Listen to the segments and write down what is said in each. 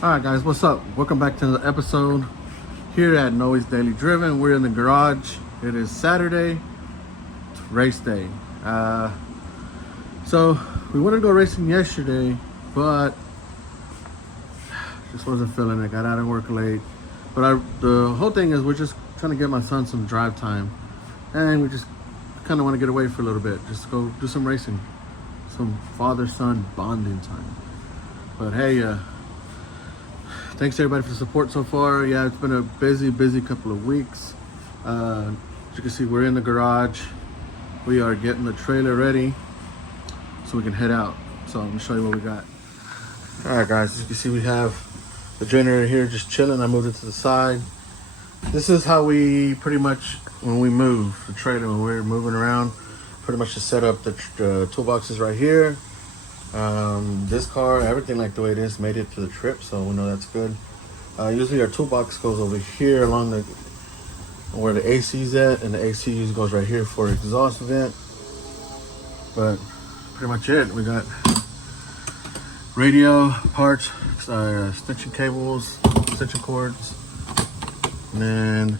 Alright guys, what's up? Welcome back to the episode here at Noe's Daily Driven. We're in the garage. It is Saturday, it's race day. So we wanted to go racing yesterday, but just wasn't feeling it. Got out of work late. But the whole thing is we're just trying to get my son some drive time. And we just kind of want to get away for a little bit. Just go do some racing. Some father-son bonding time. But hey, thanks everybody for the support so far. Yeah, it's been a busy couple of weeks. As you can see, we're in the garage. We are getting the trailer ready so we can head out. So let me show you what we got. All right guys, as you can see, we have the generator here just chilling. I moved it to the side. This is how we pretty much, when we move the trailer, when we're moving around, pretty much just set up the toolboxes right here. This car, everything like the way it is, made it to the trip, so we know that's good. Usually our toolbox goes over here along the where the AC's at, and the AC goes right here for exhaust vent. But pretty much it. We got radio parts, extension cables, extension cords, and then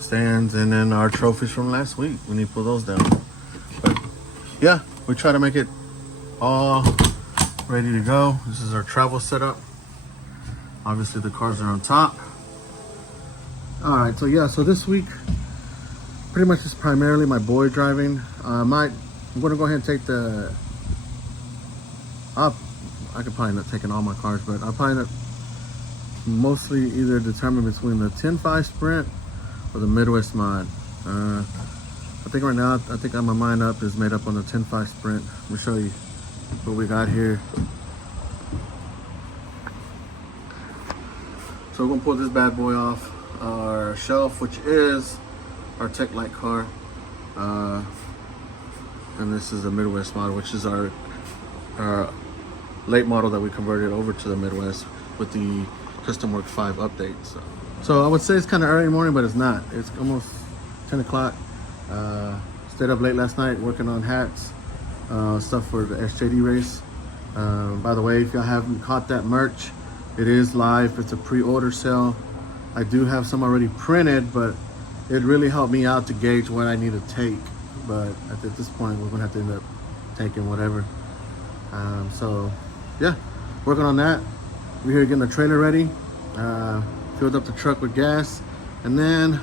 stands, and then our trophies from last week. We need to pull those down. But yeah, we try to make it all ready to go. This is our travel setup. Obviously the cars are on top. All right, so yeah, so this week pretty much is primarily my boy driving. I'm gonna go ahead and take I could probably not take in all my cars, but I'll probably not mostly either determine between the 10.5 Sprint or the Midwest mod. I think right now, I think my mind up is made up on the 10.5 Sprint. Let me show you what we got here. So we're gonna pull this bad boy off our shelf, which is our Tech Light car. And this is the Midwest model, which is our late model that we converted over to the Midwest with the Custom Work 5 update. So I would say it's kind of early morning, but it's not. It's almost 10 o'clock. Stayed up late last night working on hats, stuff for the SJD race. By the way, if y'all haven't caught that merch, it is live. It's a pre-order sale. I do have some already printed, but it really helped me out to gauge what I need to take. But at this point, we're gonna have to end up taking whatever. So yeah, working on that. We're here getting the trailer ready. Filled up the truck with gas, and then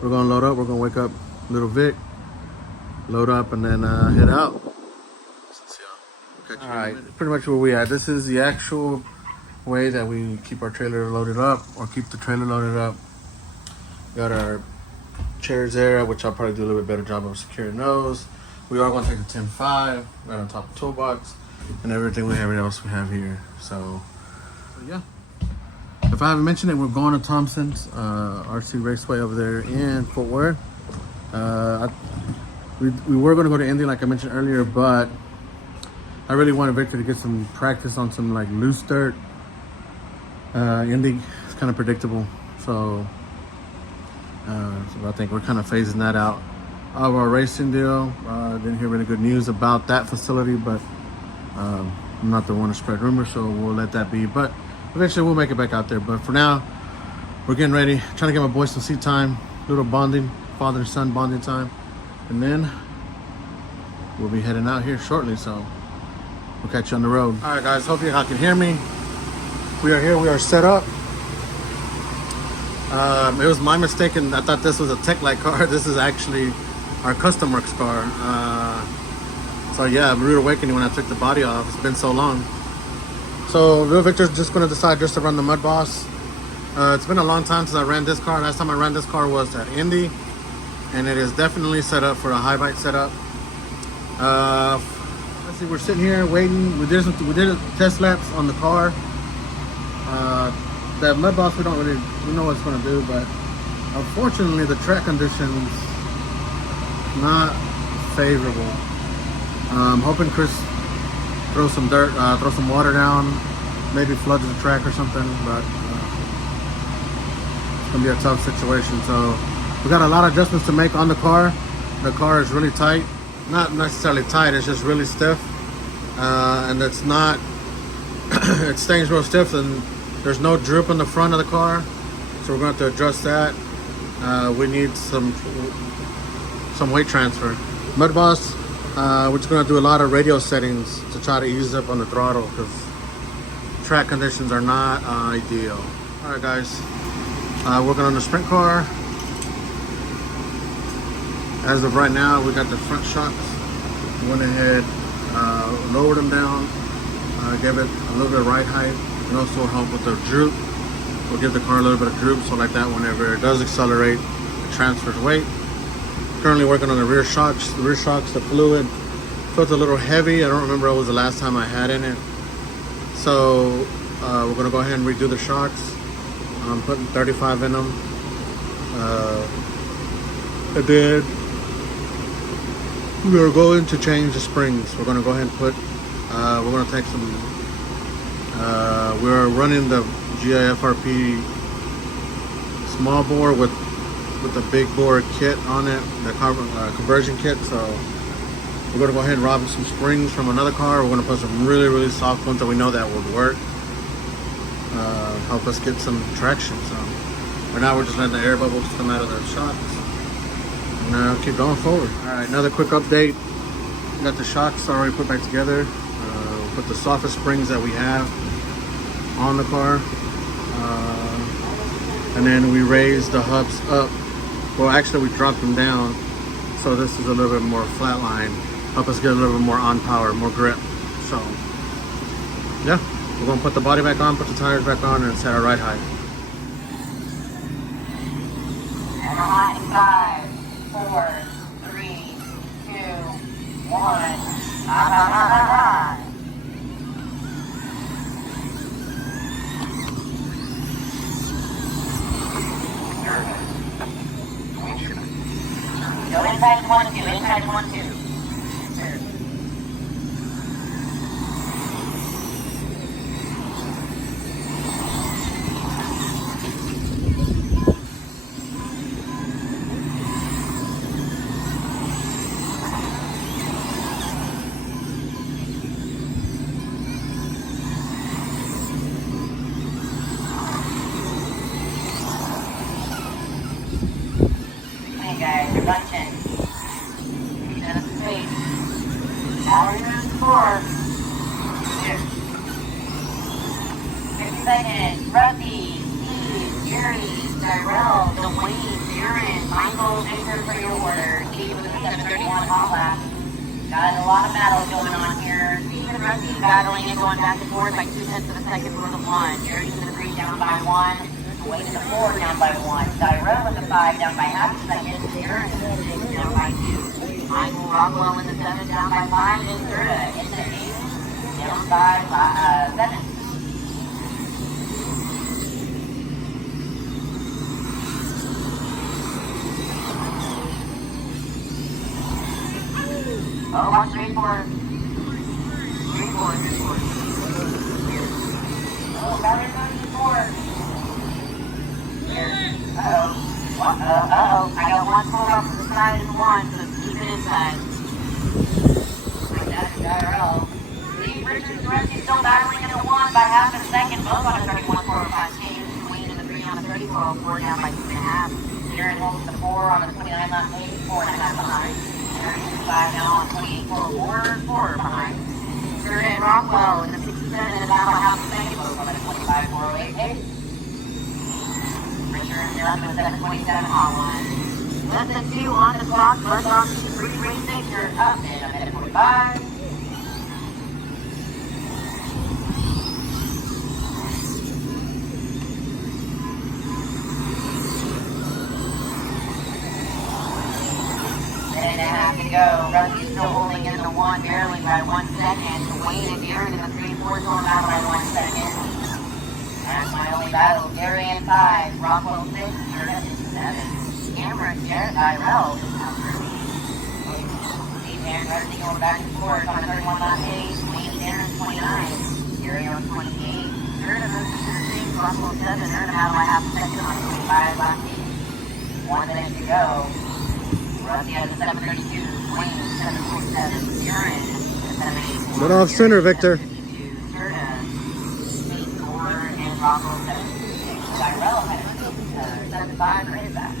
we're gonna load up. We're gonna wake up little Vic, load up, and then head out. All right, pretty much where we at. This is the actual way that we keep our trailer loaded up, or keep the trailer loaded up. Got our chairs there, which I'll probably do a little bit better job of securing those. We are going to take the 10.5 right on top of the toolbox, and everything else we have here. So yeah. If I haven't mentioned it, we're going to Thompson's RC Raceway over there in Fort Worth. We were going to go to Indy, like I mentioned earlier, but I really wanted Victor to get some practice on some like loose dirt. Indy is kind of predictable, so I think we're kind of phasing that out of our racing deal. Didn't hear really good news about that facility, but I'm not the one to spread rumors, so we'll let that be. But eventually we'll make it back out there. But for now, we're getting ready, trying to get my boys some seat time, little bonding, father and son bonding time, and then we'll be heading out here shortly. So we'll catch you on the road. All right, guys. Hope you can hear me. We are here. We are set up. It was my mistake, and I thought this was a Tech Light car. This is actually our Custom Works car. So yeah, rude awakening when I took the body off. It's been so long. So little Victor's just going to decide just to run the Mud Boss. It's been a long time since I ran this car. Last time I ran this car was at Indy, and it is definitely set up for a high bite setup. Let's see, we're sitting here waiting. We did test laps on the car. That Mud Boss, we know what it's going to do, but unfortunately the track conditions not favorable. I'm hoping Chris throw some dirt, throw some water down, maybe floods the track or something, but it's gonna be a tough situation. So we got a lot of adjustments to make on the car. The car is really tight, not necessarily tight, it's just really stiff, and it's not It stays real stiff and there's no droop in the front of the car, so we're going to have to adjust that. We need some weight transfer. Mud Boss, we're just going to do a lot of radio settings to try to ease up on the throttle because track conditions are not ideal. All right, guys, working on the sprint car. As of right now, we got the front shocks. Went ahead, lowered them down, gave it a little bit of ride height, and also help with the droop. We'll give the car a little bit of droop, so like that, whenever it does accelerate, it transfers weight. Currently working on the rear shocks. The rear shocks, the fluid felt a little heavy. I don't remember what was the last time I had in it. So we're gonna go ahead and redo the shocks. I'm putting 35 in them. I did. We're going to change the springs. We're gonna go ahead and put, we're gonna take some, we're running the GIFRP small bore with the big bore kit on it, the conversion kit. So we're gonna go ahead and rob some springs from another car. We're gonna put some really soft ones that we know that would work. Help us get some traction. So right now we're just letting the air bubbles come out of the shocks. Now keep going forward. All right, another quick update. Got the shocks already put back together. Put the softest springs that we have on the car. And then we raised the hubs up. Well, actually we dropped them down. So this is a little bit more flat line. Help us get a little bit more on power, more grip. So yeah, we're gonna put the body back on, put the tires back on, and set our ride height. And a high 5, 4, 3, 2, 1. Go inside 1, 2, inside 1, 2. Hey guys, you're bunching. Set up the space. Now we're going to 4. 50 seconds. Rusty, Steve, Jerry, Tyrell, Dwayne, Darren, Michael, Victor for your order. Steve with a 731 hot lap. Got a lot of battles going on here. Steve and Rusty battling and going back and forth like 2/10 of a second for the 1. Jerry to the 3 down by 1. Wayne to the 4 down by 1. Tyrell in the 5 down by half a second. Darren in the 6 down by 2. Michael Rockwell in the 7 down by 5. And Gerda in the 8 down by 7. Oh, watch straight forward. Straight forward, straight forward. Oh, battery 94. Here. Uh-oh. I got one pulled off to the side and 1, so keep it inside. Like that, Tyrell. Steve Richards and Rusty still battling in the 1 by half a second. Both on a 31.405 change. Wayne in the 3 on a 34.04 down by 2.5. Darren holds the 4 on the 29 lap lead, 4.5 behind. 5 now on 28.4, 4 behind. Gerda and Rockwell in the 67 and about a half a second, both on the 25.408 pace. Richard and Doug with 7.27 hot line. Less than 2 on the clock, Buzz off to 3 race 6, you're up in a minute 45. And a half to go. Rusty's still holding in the 1 barely by 1 second. Wayne and Darren in the 3 and 4 going out by 1 second. That's my only battle. Gary in 5, Rockwell 6, Gerda in 7. Cameron, Jarrett, Tyrell is out for me. Steve and Rusty going back and forth on the 31 lap pace. Wayne and Darren 29. Gary on 28. Gerda moves to the 6, Rockwell 7. They're in about a half a second on 25 lap pace. 1 minute to go. Rusty has a 732, Wayne 747, Darren 784. Let off center, Victor. 752, Gerda Rockwell 76. Tyrell had 75 right back.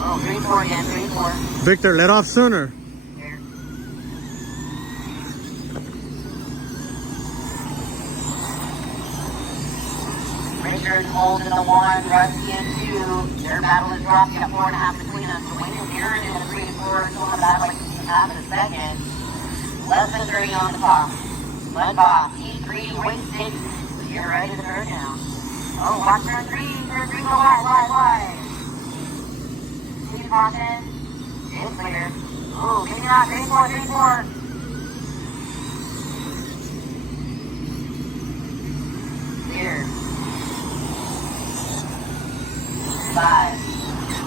Oh, 3-4 again, 3-4. Victor, let off sooner. Here. Richard holding the 1, Rusty in 2. Their battle is dropped. You got 4.5 between them. So Wayne and Aaron in a 3-4. Still in the battle like half a second. Less than 30 on the clock. Led by T3, Wayne 6. You're ready to turn down. Oh, watch turn 3. Turn 3, go wide. Caution. It's clear. Oh, maybe not. 3-4. Clear. 5,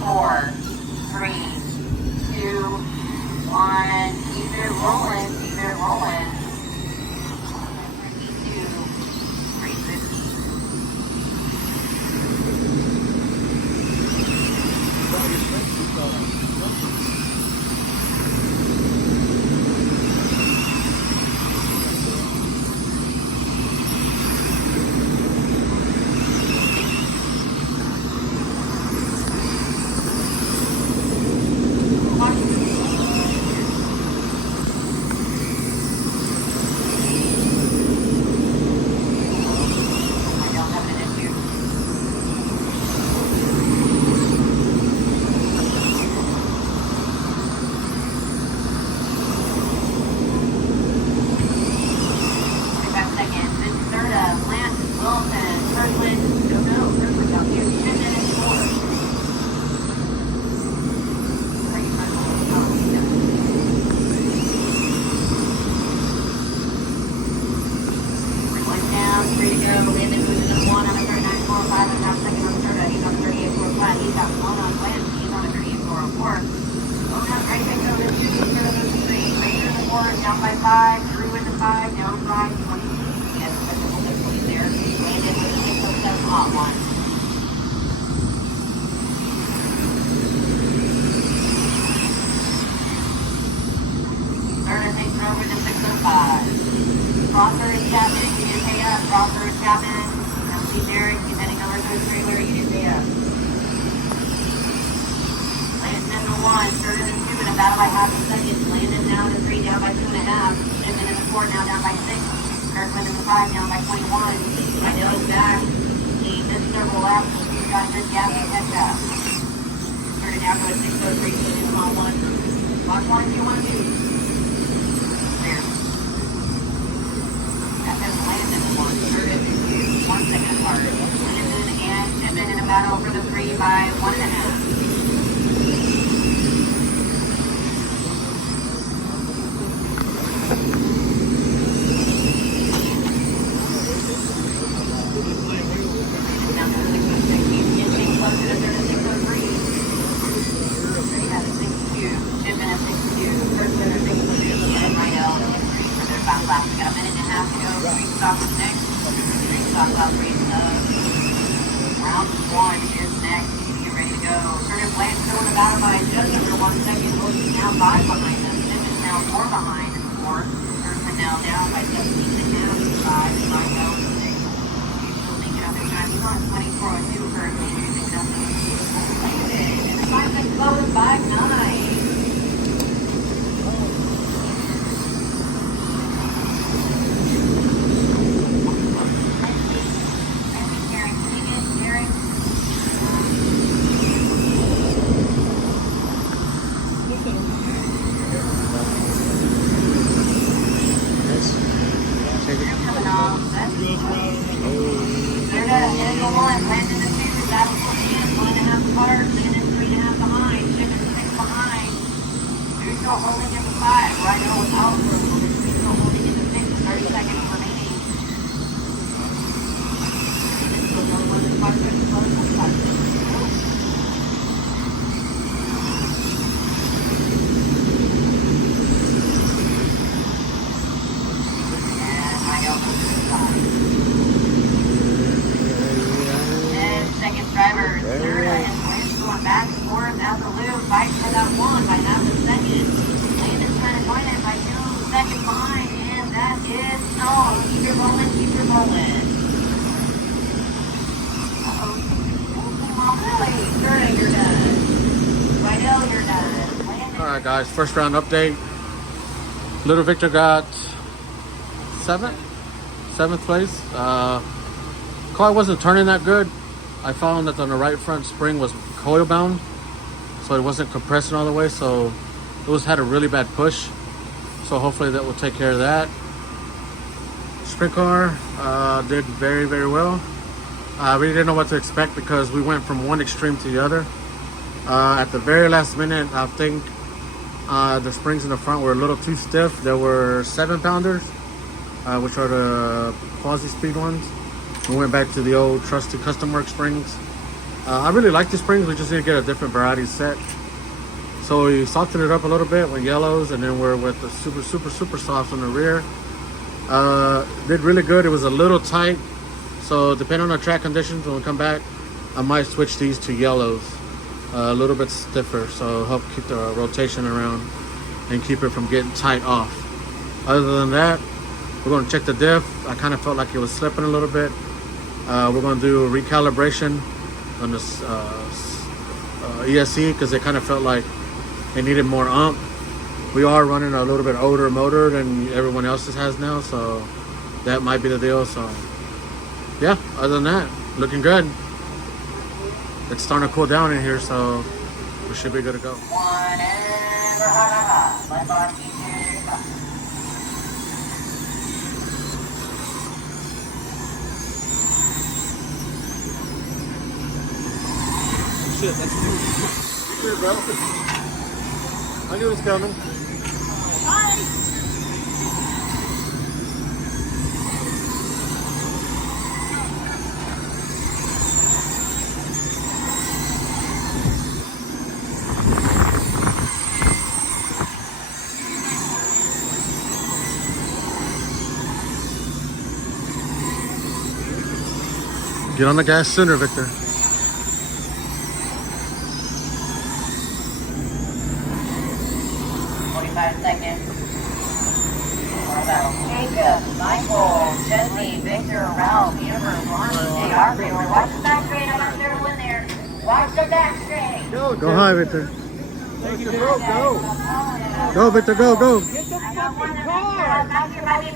4, 3, 2, 1. Keep it rolling. 2, 350. Down by 5, through into 5, down 5, 20. Yes, that's there. Landed with a 607 hot one. Turn and take over to 605. Crosser is Chapman, you need to pay up. Crosser is Chapman. Now see Derek, he's heading over to his trailer, you need to pay up. Landon into 1, third and 2 in a battle by half a second. Landon down to 3, down by 2.5. Shipman in the 4, now down by 6. Kirkland in the 5, down by 21. Idell's back. He missed several laps. He's got good gap and catch up. Turn it down to a 603, so it's on 1. Watch 1 if you want to do. There. That's Landon in 1, third and 2. 1 second apart. Landon and Shipman in a battle for the 3 by 1.5. Round 1 is next. Get ready to go. Turn and play. Still in the battle by just under 1 second. Wilson's now 5 behind them. Shipman's now 4 behind in the 4th. Kirkland now down by 17 and now 5 and 9 down 6. Still making up their time. He's on 24 and 2 currently. He's making up the 5 6 followed by 9. Holding in the 5, right now with Alfred, still holding in the 6, 30 seconds remaining. Still no more than 5 seconds left, 5 seconds. And my elbow to the side. 10 seconds drivers, third and Lynch going back and forth out the loop, fighting for that 1 by half a second. Landon's trying to find it by 2 seconds behind, and that is, no, keep your rolling, Poland. Really? Good, you're done. I know you're done. Landon. All right, guys. First round update. Little Victor got seventh place. Car wasn't turning that good. I found that on the right front spring was coil bound, so it wasn't compressing all the way. So it had a really bad push. So hopefully that will take care of that. Sprint car did very, very well. I really didn't know what to expect because we went from one extreme to the other. At the very last minute, I think the springs in the front were a little too stiff. There were 7-pounders, which are the quasi-speed ones. We went back to the old trusty custom work springs. I really like the springs. We just need to get a different variety set. So we softened it up a little bit with yellows, and then we're with the super soft on the rear. Did really good. It was a little tight. So depending on the track conditions, when we come back, I might switch these to yellows. A little bit stiffer, so help keep the rotation around and keep it from getting tight off. Other than that, we're going to check the diff. I kind of felt like it was slipping a little bit. We're going to do a recalibration on this ESC because it kind of felt like it needed more ump. We are running a little bit older motor than everyone else's has now, so that might be the deal. So yeah, other than that, looking good. It's starting to cool down in here, so we should be good to go. Shit, that's you. Here, bro. I knew it was coming. Get on the gas sooner, Victor. 45 seconds. Jacob, Michael, Jesse, Victor, Ralph, Amber, Ronnie, JR, Freeland. Watch the back straight. I'm not sure who in there. Watch the back straight. Go high, Victor. Thank you, bro. Go. Go, Victor, go. Get the fucking car. Back here, baby.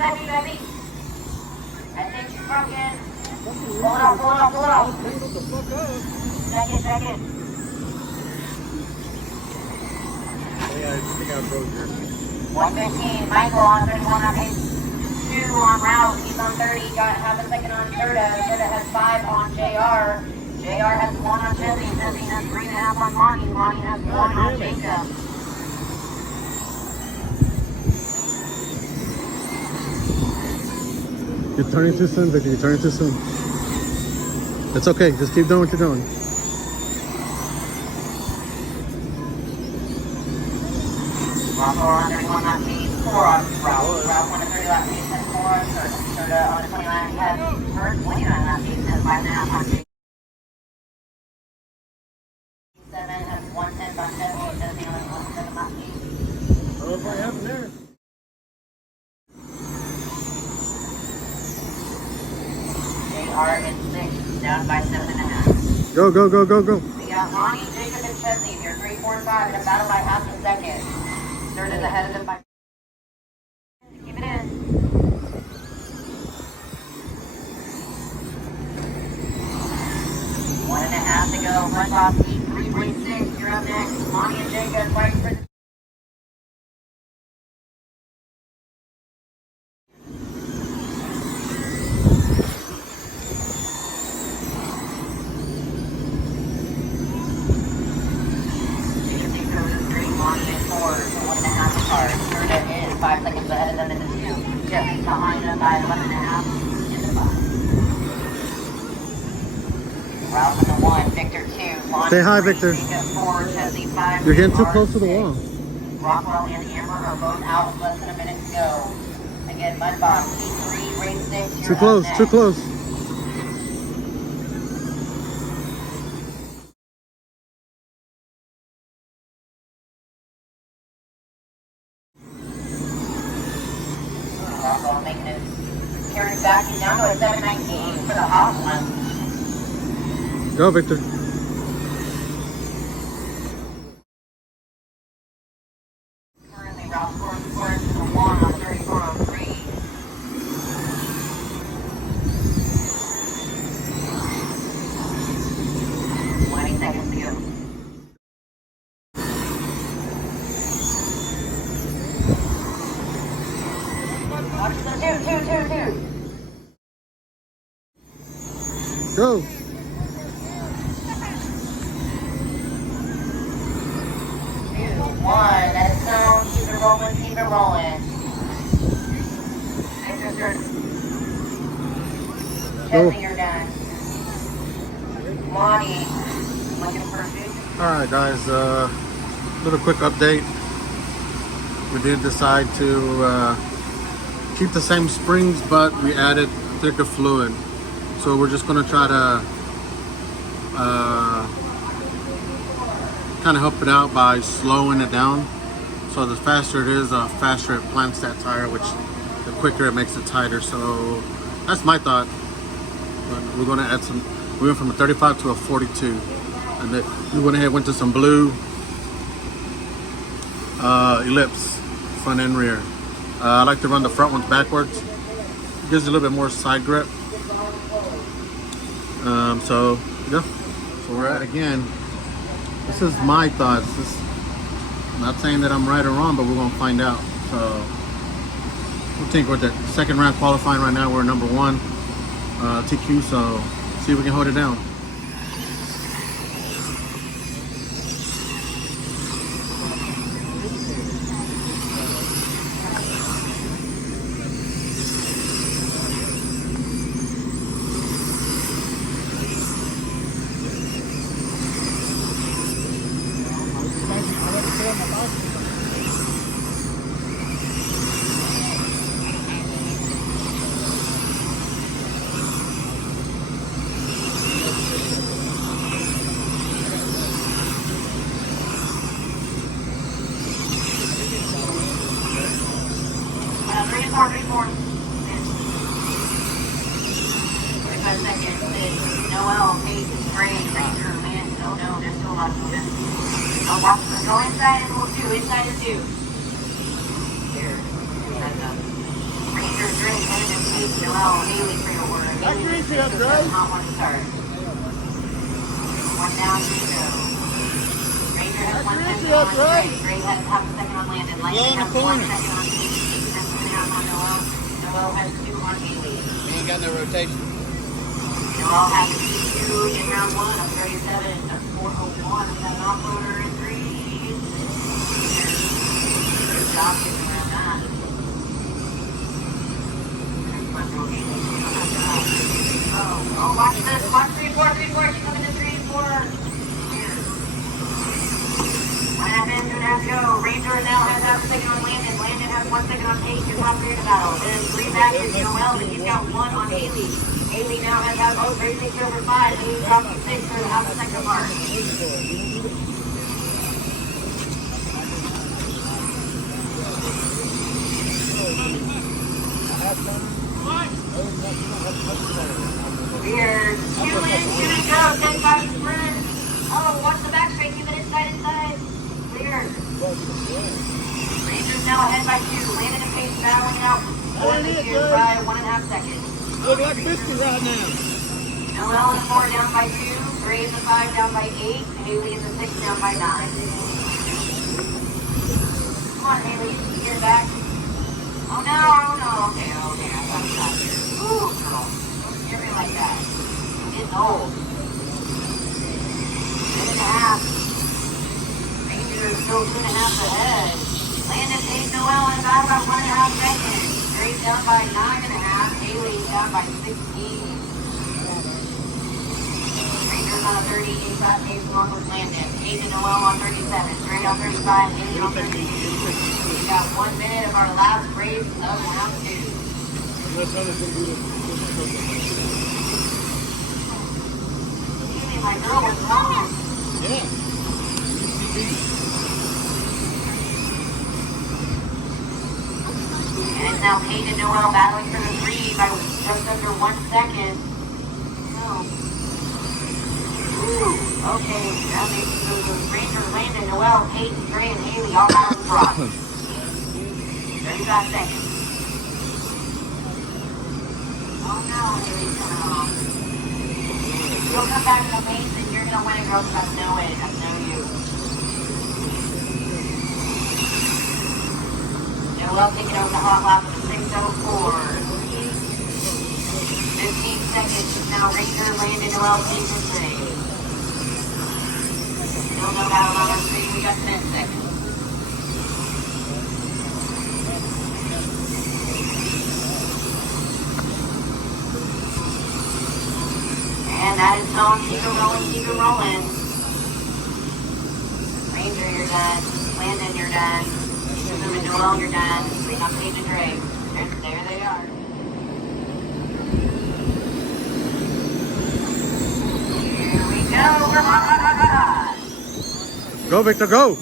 I think she's broken. Pull it off. Tangle the fuck up. Second. I think I broke yours. 115, Michael on 31 on pace. 2 on Ralph, he's on 30, got half a second on Serta. Serta has 5 on JR. JR has 1 on Jesse. Jesse has 3.5 on Monty. Monty has 1 on Jacob. You're turning too soon, Victor. You're turning too soon. It's okay. Just keep doing what you're doing. Ralph on 31 on pace. 4 on Ralph. Ralph on a 30 lap pace has 4 on Serta. Serta on a 20 lap has 29 lap pace has 5.5 on Jacob. 7 has 110 on Jesse. Jesse on 107 lap pace. I don't know what happened there. JR in 6, down by 7.5. Go. We got Lonnie, Jacob, and Chesley. They're 3, 4, and 5 in a battle by half a second. Third is ahead of them by. Keep it in. 1.5 to go. Run top speed 3.6. You're up next. Lonnie and Jacob fighting for the. Lonnie in 4, so 1.5 cars. Serta is 5 seconds ahead of them in the 2. Jesse's behind them by 11.5 in the 5. Ralph in the 1, Victor 2. Lonnie Stay high, 3, Victor. Jacob 4, Jesse 5. You're getting too JR close to the 6. wall. Rockwell and Amber are both out with less than a minute to go. Again, Mudbox, P3, race 6. Too close. Rockwell making it carried back you down to a 719 for the hot one. Go, Victor. Currently route 44 to the 1 on 3403. Seconds to go. Watch the two. Go. 2, 1, let it go, keep it rolling. Jesse, you're done. Lonnie, looking for a food? Alright guys, little quick update. We did decide to keep the same springs, but we added thicker fluid. So we're just going to try to kind of help it out by slowing it down. So the faster it is, the faster it plants that tire, which the quicker it makes it tighter. So that's my thought. But we're going to add some. We went from a 35 to a 42, and then we went ahead and went to some blue ellipse, front and rear. I like to run the front ones backwards. It gives you a little bit more side grip. So yeah, so we're at again. This is my thoughts. I'm not saying that I'm right or wrong, but we're gonna find out. So we think we're the second round qualifying right now. We're number 1 TQ. So see if we can hold it down. Go inside and we'll do. Inside and do. Here. Ranger drink, and Pete, Noel, Haley for your order. That's easy, that's right. Not one start. 1 down, 3 go. Ranger has 1 second on Gray. Gray has half a second on Landon. Landon has 1 second on Pete. Pete has 2.5 on Noel. Noel has 2 on Haley. We ain't got no rotation. Noel has 2 in round 1 of 37. That's 401. We got an off-roader in 3. Job getting around that. Oh, watch this. Watch 3, 4. She's coming to 3, 4. Here. 1.5 in, 2.5 to go. Ranger now has half a second on Landon. Landon has 1 second on Paige. 2 top 3 to battle. Then 3 back to Noel, and he's got 1 on Haley. Haley now has half a Gray 6 over 5. And he's dropping 6 for half a second mark. We're 2 in, 2 to go, 10-5 sprint. Oh, watch the back straight, keep it inside. Clear. Rangers now ahead by 2. Landon and Paige battling out. 1 to 2 by 1.5 seconds. Look like biscuit right now. Noel is 4 down by 2. Gray is a 5 down by 8. Haley is a 6 down by 9. Come on, Haley, get it back. Oh no, okay, I got here. Ooh, girl, don't scare me like that. I'm getting old. 2.5. Ranger is still 2.5 ahead. Landon, Paige, Noel in about 1.5 seconds. Gray's down by 9.5. Haley's down by 16. Ranger's on 30, inside Paige north with Landon. Paige and Noel on 37. Gray on 35, Haley on 32. We got 1 minute of our last race of round 2. Haley, my girl was wrong. Yeah. And now Kate and Noel battling for the 3 by just under 1 second. Oh. Ooh. Okay, now the Rangers, Landon, Noel, Kate, Trey, and Haley all out of the drop. 35 seconds. Oh no, Haley's coming off. You'll come back to the pace and you're going to win it, girls. I know it. I know you. Noel taking over the hot lap with a 6:04. 15 seconds. Now Ranger, Landon, Noel, Kate, and Trey. Still no battle on our speed. We got 10 seconds. And that is Tom. Keep it rolling, keep it rolling. Ranger, you're done. Landon, you're done. Noel, you're done. Bring up Page and Dre. There they are. Here we go. We're hot. Go, Victor, go.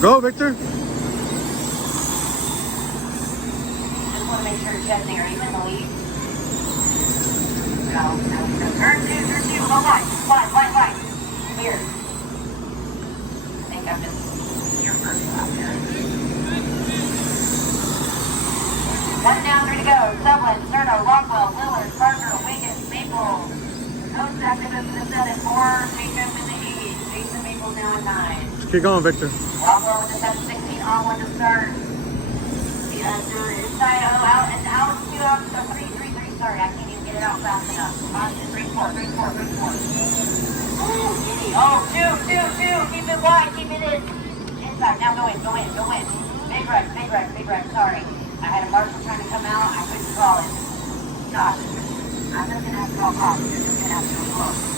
Go, Victor. Just want to make sure you're checking. Are you in the lead? No. Turn two. Go wide. Here. I think I'm just your first lap here. 1 down, 3 to go. Sublin, Cerno, Rockwell, Lillard, Parker, Wiggins, Maple. Coast activists in the 7, 4, Jacob in the 8. Jason Maple's now in 9. Just keep going, Victor. Rockwell with the 716 on 1 to start. The inside, out, and out, 2 out, 3. Sorry, I can't even get it out fast enough. On to 3, 4. Ooh, giddy. Oh, 2. Keep it wide, keep it in. Inside, now go in. Big wreck. Sorry. I had a marshal trying to come out. I couldn't call it. Gosh. I'm just going to have to call cops. You're just going to have to go close.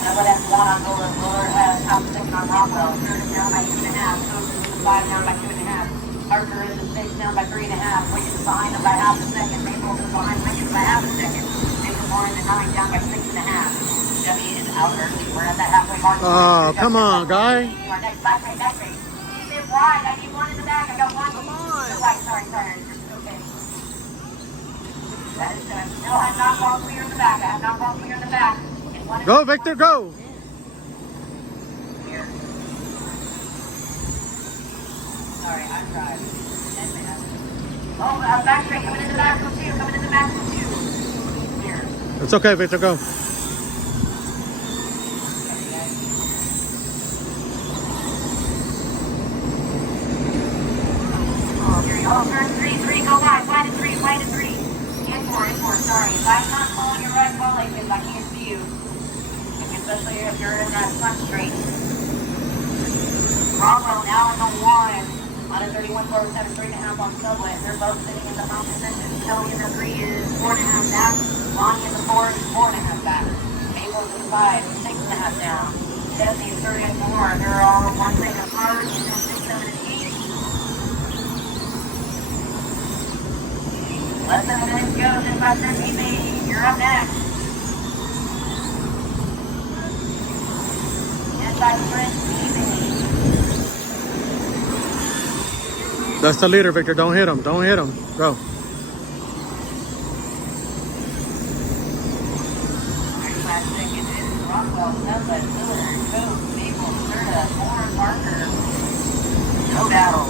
Someone has 1 on Bullard. Bullard has Thompson on Rockwell. Curtis down by 2.5. Coach is in the 5 down by 2.5. Parker is in 6 down by 3.5. Wiggins behind them by half a second. Maples is behind Wiggins by half a second. Maples more in the 9 down by 6.5. W is out early. We're at that halfway mark. Oh, come on, guy. Our next back race. Keep it wide. I need 1 in the back. I got 1. Come on. Right, sorry. Okay. That is done. No, I have not ball clear in the back. Go, Victor, go. Here. Sorry, I'm driving. 10 minutes. Oh, back straight. Coming in the back from 2. Here. It's okay, Victor, go. Oh, turn 3, go wide to 3. In 4, sorry. If I'm not following your right ball like this, I can't see you. Especially if you're in that front straight. Bravo now in the 1. On a 31.47, 3.5 on Subway. They're both sitting in the top position. Kelly in the 3 is 4.5 back. Lonnie in the 4 is 4.5 back. Maples in 5, 6.5 down. Jesse is 30 and 4. They're all 1 second apart. 6, 7, and 8. Less than a minute to go. 10-5-10 teammate. You're up next. Inside sprint teammate. That's the leader, Victor. Don't hit him. Go. 35 seconds in. Rockwell, Sunset, Miller, Coach, Maple, Serta, Warren, Parker. No battle.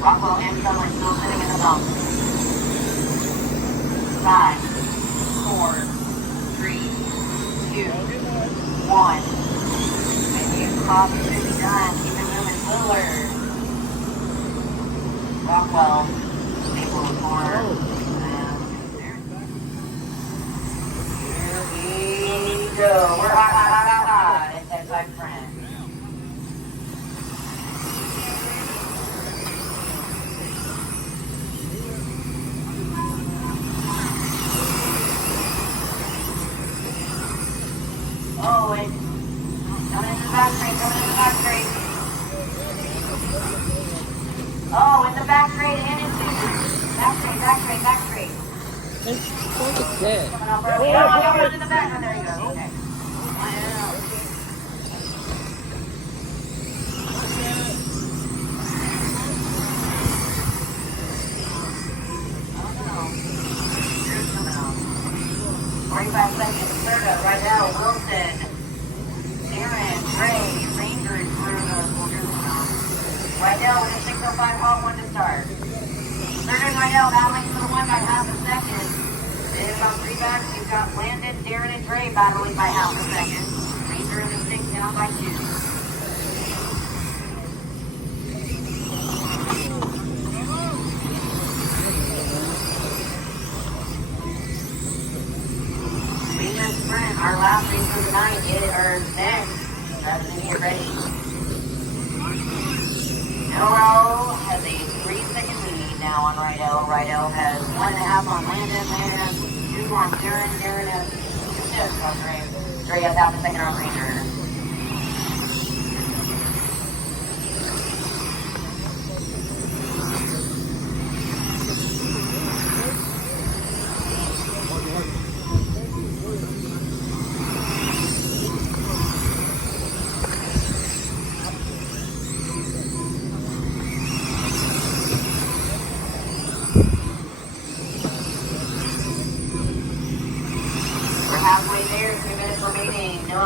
Rockwell and Summer still sitting in the bump. 5, 4, 3, 2, 1. And you cross the 50 done. Keep it moving forward. Rockwell, stable and corner. Here we go. We're hot. Inside side front. Oh, it's coming into the back straight, Oh, in the back straight and into back straight. Look at that. Coming up early. Oh, no, in the back. Oh, there you go. Okay. Here's coming up. 45 seconds. Serta, right now, Wilson, Aaron, Ray, Ranger is through the right now with a 6:05 hot one to start. Serta right now battling for the one by half a second. Then about 3 backs, you've got Landon, Darren, and Dre battling by half a second. Ranger and the 6 down by 2. Our last race for the night next. Rather than get ready. NRL has a 3-second lead now on Rydell. Rydell has 1.5 on Landon. Landon has 2 on Darren. Darren has 2 on Dre. Dre has half a second on Ranger.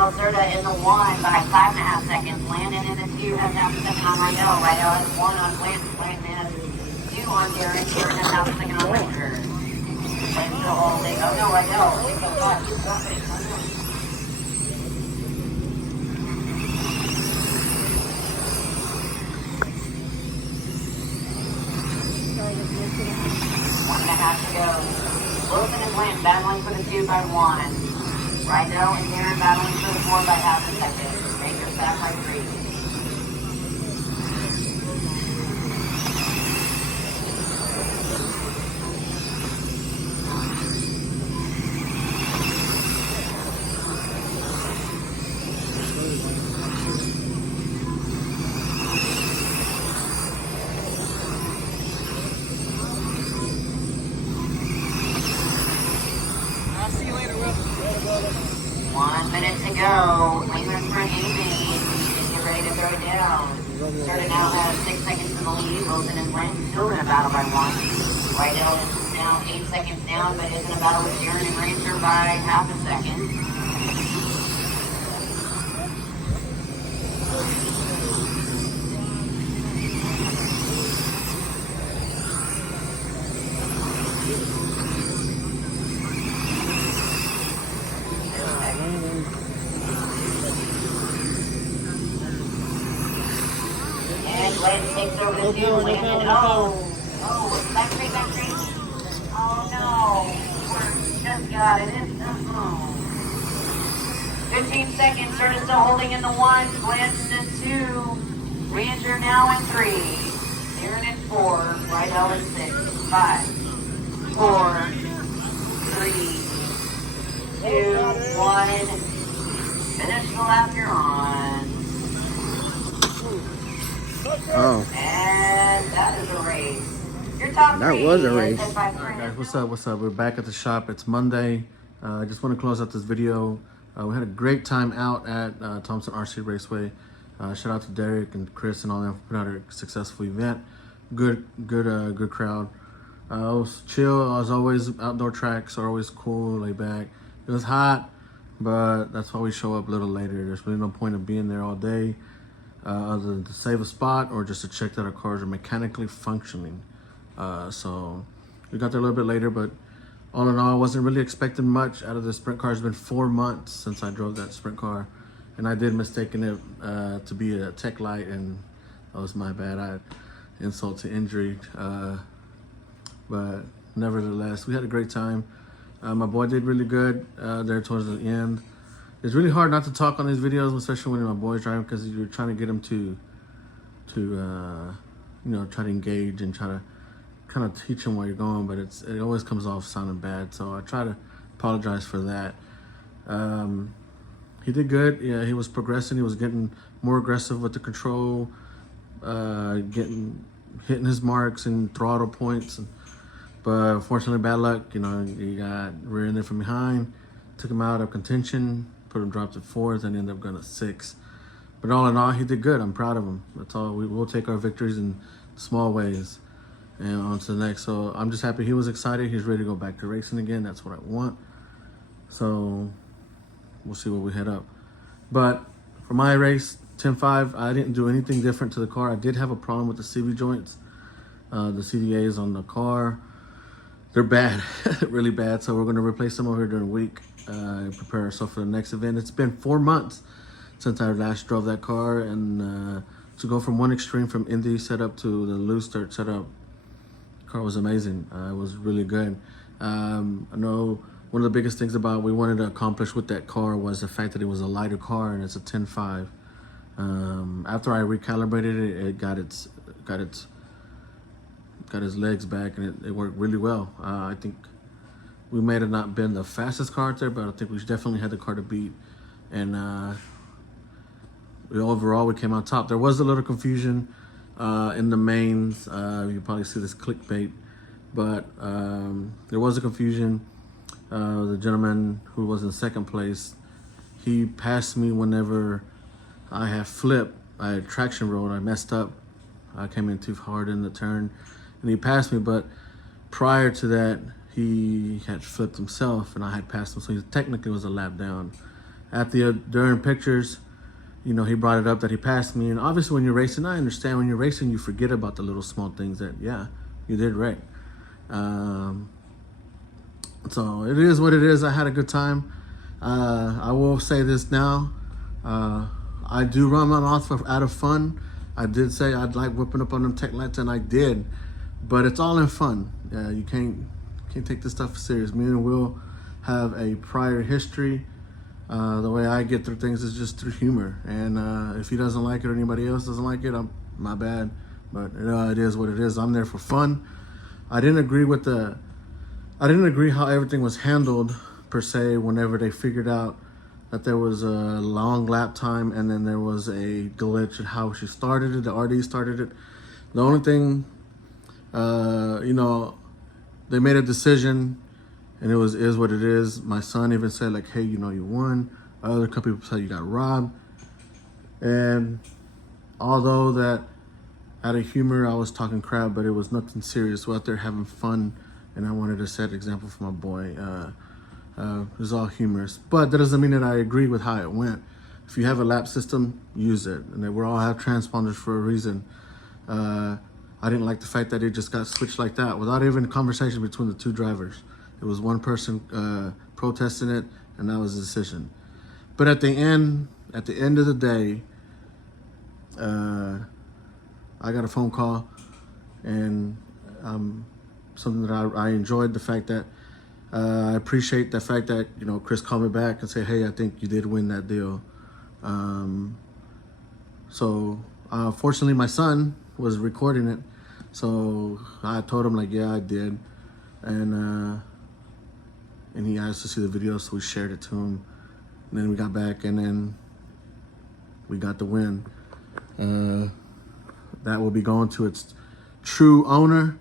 Serta in the 1 by 5.5 seconds. Landon in the 2 has half a second on Rydell. Rydell has 1 on Landon. Landon has 2 on Darren. Darren has half a second on Ranger. Landon still holding. Oh no, Rydell. 6:05. Keep dropping. One and a half to go. Wilson and Landon battling for the 2 by 1. Rydell and Darren battling for the 4 by half a second. Ranger's back by 3. I'll see you later, Will. 1 minute to go. Wingers for Amy. Get ready to throw it down. Serta now has 6 seconds in the lead. Wilson and Landon still in a battle by 1. Rydell is now 8 seconds down, but is in a battle with Darren and Ranger by half a second. Landon takes over the 2. Landon, back straight. Oh no, we just got it. 15 seconds. Serta still holding in the 1. Landon in 2. Ranger now in 3. Darren in 4. Rydell in 6. 5, 4, 3, 2, 1. Finish the lap you're on. Oh. And that is a race. Your top That 3 was a race. is by Alright guys, what's up? We're back at the shop. It's Monday. I just want to close out this video. We had a great time out at Thompson RC Raceway. Shout out to Derek and Chris and all them for putting out a successful event. Good crowd. It was chill as always. Outdoor tracks are always cool, laid back. It was hot, but that's why we show up a little later. There's really no point of being there all day, other than to save a spot or just to check that our cars are mechanically functioning. So we got there a little bit later, but all in all, I wasn't really expecting much out of the sprint car. It's been 4 months since I drove that sprint car, and I did mistaken it to be a tech light, and that was my bad. I insult to injury, but nevertheless, we had a great time. My boy did really good there towards the end. It's really hard not to talk on these videos, especially when my boy's driving, because you're trying to get him to you know, try to engage and try to kind of teach him where you're going, but it always comes off sounding bad. So I try to apologize for that. He did good. Yeah, he was progressing. He was getting more aggressive with the control, hitting his marks and throttle points. But unfortunately, bad luck. You know, he got rear-ended from behind, took him out of contention, put him dropped at 4th, and ended up going to 6th. But all in all, he did good. I'm proud of him. That's all. We will take our victories in small ways and on to the next. So I'm just happy he was excited. He's ready to go back to racing again. That's what I want. So we'll see where we head up. But for my race, 10.5, I didn't do anything different to the car. I did have a problem with the CV joints, the CDAs on the car. They're bad, really bad. So we're going to replace them over here during the week and prepare ourselves for the next event. It's been 4 months since I last drove that car, and to go from one extreme, from Indy setup to the loose dirt setup, the car was amazing. It was really good. I know one of the biggest things about we wanted to accomplish with that car was the fact that it was a lighter car, and it's a 10.5. After I recalibrated it, it got its legs back, and it worked really well. I think we may have not been the fastest car out there, but I think we definitely had the car to beat. And overall, we came out top. There was a little confusion in the mains. You probably see this clickbait, but there was a confusion. The gentleman who was in second place, he passed me whenever I had flipped. I had traction rolled. I messed up. I came in too hard in the turn, and he passed me. But prior to that, he had flipped himself, and I had passed him. So he technically was a lap down. During pictures, you know, he brought it up that he passed me. And obviously when you're racing, I understand when you're racing, you forget about the little small things that, yeah, you did right. So it is what it is. I had a good time. I will say this now. I do run my mouth out of fun. I did say I'd like whipping up on them tech lights, and I did. But it's all in fun. You can't take this stuff serious. Me and Will have a prior history. The way I get through things is just through humor, and if he doesn't like it or anybody else doesn't like it, my bad. But it is what it is. I'm there for fun. I didn't agree how everything was handled per se. Whenever they figured out that there was a long lap time, and then there was a glitch in how she started it, the RD started it. The only thing, you know, they made a decision. And it is what it is. My son even said, like, hey, you know, you won. Other couple people said you got robbed. And although that out of humor, I was talking crap, but it was nothing serious. We're out there having fun, and I wanted to set an example for my boy. It was all humorous. But that doesn't mean that I agree with how it went. If you have a lap system, use it. And we all have transponders for a reason. I didn't like the fact that it just got switched like that without even a conversation between the two drivers. It was one person protesting it, and that was the decision. But at the end of the day, I got a phone call, and something that I enjoyed, the fact that I appreciate the fact that, you know, Chris called me back and said, hey, I think you did win that deal. So fortunately, my son was recording it, so I told him, like, yeah, I did, and he asked to see the video, so we shared it to him. And then we got back, and then we got the win. That will be going to its true owner.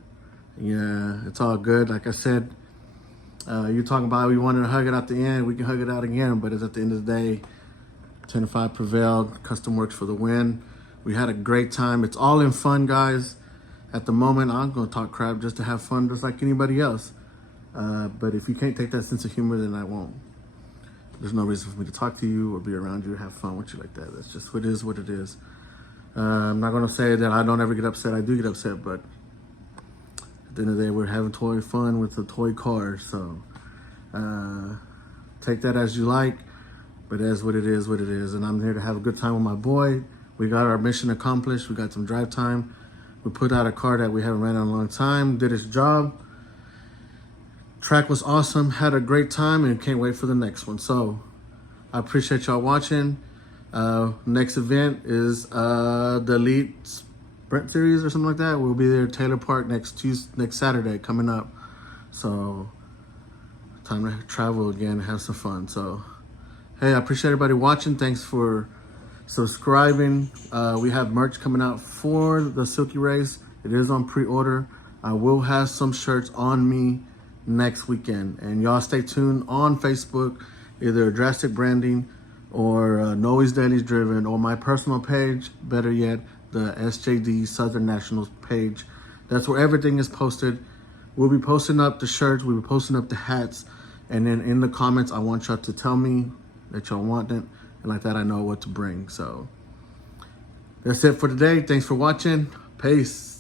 Yeah, it's all good. Like I said, you're talking about we wanted to hug it out the end. We can hug it out again, but it's at the end of the day, 10-5 prevailed. Custom Works for the win. We had a great time. It's all in fun, guys. At the moment, I'm going to talk crap just to have fun, just like anybody else. But if you can't take that sense of humor, then I won't. There's no reason for me to talk to you or be around you or have fun with you like that. That's just what it is what it is. I'm not going to say that I don't ever get upset. I do get upset, but at the end of the day, we're having toy fun with the toy cars. So take that as you like, but that's what it is, And I'm here to have a good time with my boy. We got our mission accomplished. We got some drive time. We put out a car that we haven't ran in a long time, did its job. Track was awesome, had a great time, and can't wait for the next one. So I appreciate y'all watching. Next event is the Elite Sprint Series or something like that. We'll be there at Taylor Park next Saturday coming up. So time to travel again and have some fun. So hey, I appreciate everybody watching. Thanks for subscribing. We have merch coming out for the Silky Race. It is on pre-order. I will have some shirts on me next weekend, and y'all stay tuned on Facebook, either Drastic Branding or Noe's Daily's Driven, or my personal page, better yet, the SJD Southern Nationals page. That's where everything is posted. We'll be posting up the shirts, we'll be posting up the hats, and then in the comments, I want y'all to tell me that y'all want it, and like that, I know what to bring. So that's it for today. Thanks for watching. Peace.